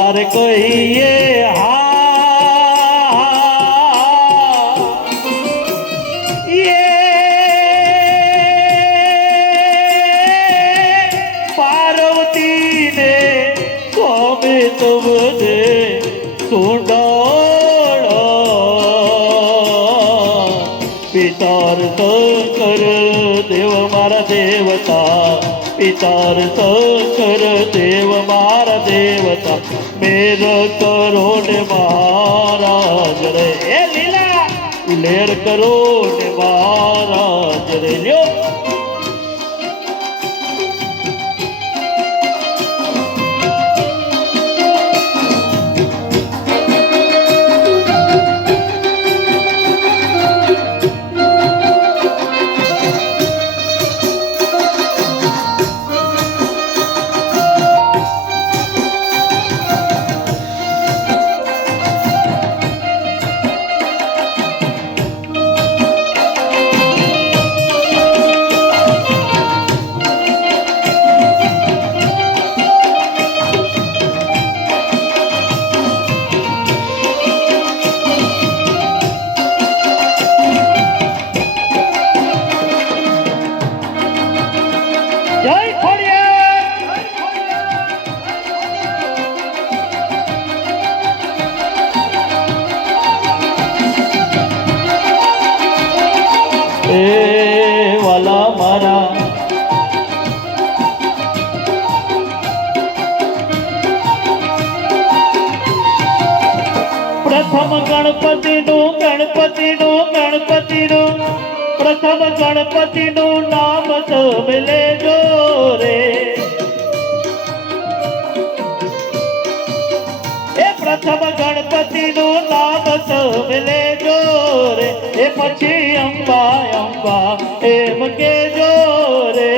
તારે કહીએ હા પાર્વતી ને સ્વામી તુમને સુંડળ પિતાર શંકર દેવ મારા દેવતા પિતાર શંકર દેવ મારા દેવતા મેર કરો ને મહારાજ રે એ લીલા લેર કરો ને મહારાજ રે લ્યો વાલા મારા પ્રથમ ગણપતિનું પ્રથમ ગણપતિનું નામ તમે લેજો રે એ પ્રથમ ગણપતિનું નામ તમે લેજો રે એ પછી અંબા અંબા એમ કેજો રે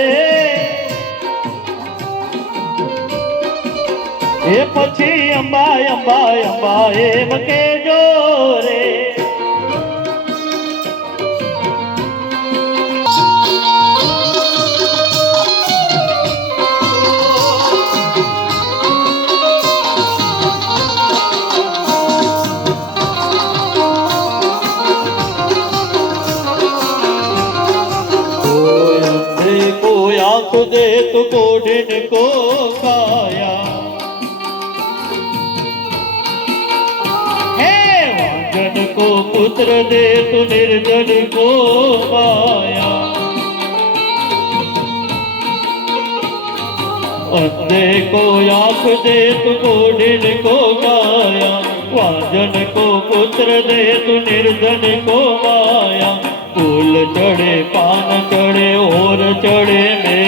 એ પછી અંબા અંબા અંબા એમ કેજો રે दे तू कोडिन को काया हे वाजन को पुत्र दे तू निर्जन को माया अंधे को आँख दे तू कोडिन को काया वाजन को पुत्र दे तू निर्जन को माया फूल चढ़े पान चढ़े और चढ़े में